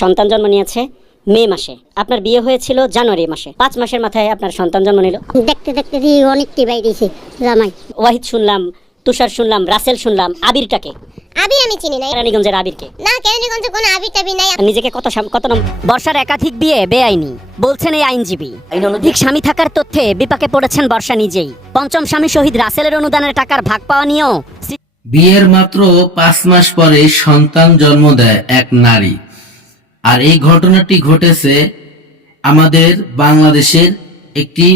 সন্তান জন্ম নিয়েছে মে মাসে। আপনার বিয়ে হয়েছিল জানুয়ারি মাসে। পাঁচ মাসের মাথায় আপনার সন্তান জন্ম নিল। দেখতে দেখতে দিয়ে অনেকটি বাইরেছে জামাই। ওয়াহিদ শুনলাম তুষার শুনলাম রাসেল শুনলাম আবিরটাকে। আবি আমি চিনি নাই। রানীগঞ্জের আবিরকে। না কেরানীগঞ্জে কোনো আবি টাবি নাই। নিজেকে কত কত নম্বর বর্ষার একাধিক বিয়ে বেআইনি। বলছেন এই আইনজীবী। অধিক স্বামী থাকার তথ্যে বিপাকে পড়েছেন বর্ষা নিজেই। পঞ্চম স্বামী শহীদ রাসেলের অনুদানের টাকার ভাগ পাওয়া নিয়েও বিয়ের মাত্র পাঁচ মাস পরে সন্তান জন্ম দেয় এক নারী। আর এই ঘটনাটি ঘটেছে আমাদের বাংলাদেশের একটি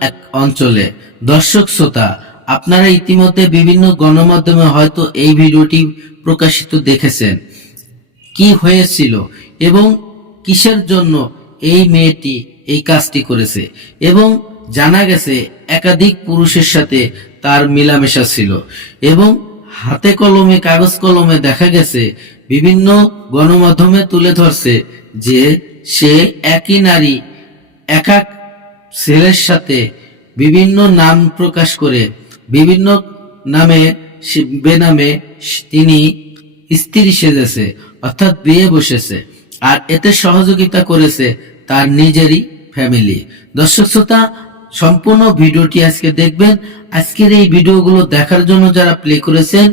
এক অঞ্চলে। দর্শক শ্রোতা, আপনারা ইতিমধ্যে বিভিন্ন গণমাধ্যমে হয়তো এই ভিডিওটি প্রকাশিত দেখেছেন। কি হয়েছিল এবং কিসের জন্য এই মেয়েটি এই কাজটি করেছে এবং জানা গেছে একাধিক পুরুষের সাথে তার মেলামেশা ছিল এবং হাতে কলমে, কাগজ কলমে দেখা গেছে, বিভিন্ন গণমাধ্যমে তুলে ধরছে যে সে একই নারী এক এক ছেলের সাথে বিভিন্ন নাম প্রকাশ করে, বিভিন্ন নামে বেনামে তিনি স্ত্রী সেজেছে, অর্থাৎ বিয়ে বসেছে, আর এতে সহযোগিতা করেছে তার নিজেরই ফ্যামিলি দর্শক শ্রোতা সম্পূর্ণ ভিডিওটি আজকে দেখবেন। আজকের এই ভিডিওগুলো দেখার জন্য যারা প্লে করেছেন,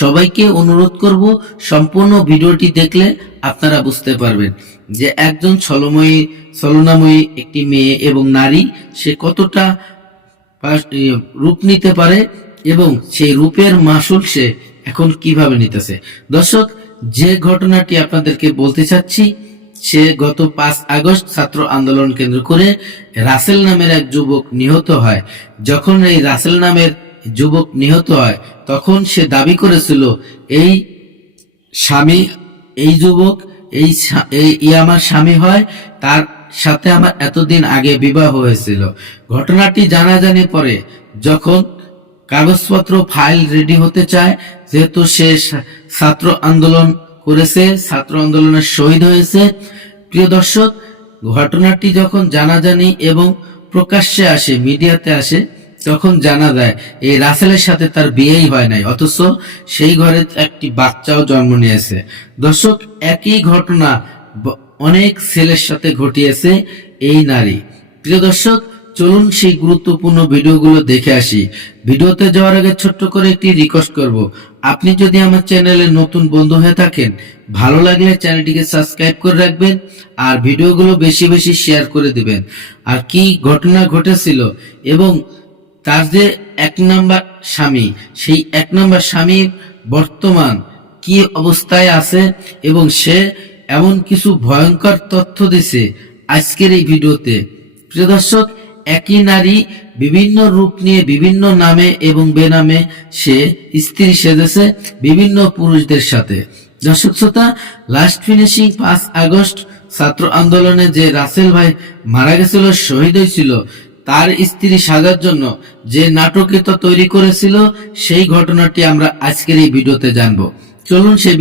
সবাইকে অনুরোধ করব সম্পূর্ণ ভিডিওটি দেখলে আপনারা বুঝতে পারবেন যে একজন ছলময়ী, ছলনাময়ী একটি মেয়ে এবং নারী, সে কতটা রূপ নিতে পারে এবং সেই রূপের মাসুল সে এখন কীভাবে নিতেছে। দর্শক, যে ঘটনাটি আপনাদেরকে বলতে চাচ্ছি সে গত পাঁচ আগস্ট ছাত্র আন্দোলন কেন্দ্র করে রাসেল নামের এক যুবক নিহত হয়। যখন এই রাসেল নামের যুবক নিহত হয়, তখন সে দাবি করেছিল, এই স্বামী, এই যুবক, এই এই আমার স্বামী হয়, তার সাথে আমার এতদিন আগে বিবাহ হয়েছিল। ঘটনাটি জানাজানি পরে, যখন কাগজপত্র ফাইল রেডি হতে চায়, যেহেতু সে, ছাত্র আন্দোলন করেছে, ছাত্র আন্দোলনের শহীদ হয়েছে। প্রিয় দর্শক, ঘটনাটি যখন জানাজানি এবং প্রকাশ্যে আসে, মিডিয়াতে আসে, তখন জানা যায়, এই রাসেলের সাথে তার বিয়েই হয় নাই। অথচ সেই ঘরে একটি বাচ্চাও জন্ম নিয়েছে। দর্শক, একই ঘটনা অনেক ছেলের সাথে ঘটিয়েছে এই নারী। প্রিয় দর্শক, চলুন সেই গুরুত্বপূর্ণ ভিডিওগুলো দেখে আসি। ভিডিওতে যাওয়ার আগে ছোট্ট করে একটি রিকোয়েস্ট করব। আপনি যদি আমার চ্যানেলে নতুন বন্ধু হয়ে থাকেন, ভালো লাগলে চ্যানেলটিকে সাবস্ক্রাইব করে রাখবেন আর ভিডিওগুলো বেশি বেশি শেয়ার করে দিবেন। আর কি ঘটনা ঘটেছিল এবং তার যে এক নাম্বার স্বামী, সেই এক নাম্বার স্বামী বর্তমান কি অবস্থায় আছে এবং সে এমন কিছু ভয়ঙ্কর তথ্য দিছে আজকের এই ভিডিওতে। প্রিয় দর্শক একই নারী বিভিন্ন রূপ নিয়ে বিভিন্ন নামে এবং বেনামে সে স্ত্রী সেজেছে বিভিন্ন পুরুষদের সাথে। দর্শক শ্রোতা লাস্ট ফিনিশিং পাঁচ আগস্ট ছাত্র আন্দোলনে যে রাসেল ভাই মারা গেছিল, শহীদ হয়েছিল, তার স্ত্রী সাজার জন্য যে নাটকীয়তা তৈরি করেছিল, সেই ঘটনাটি আমরা আজকের এই ভিডিওতে জানব। চলুন সেই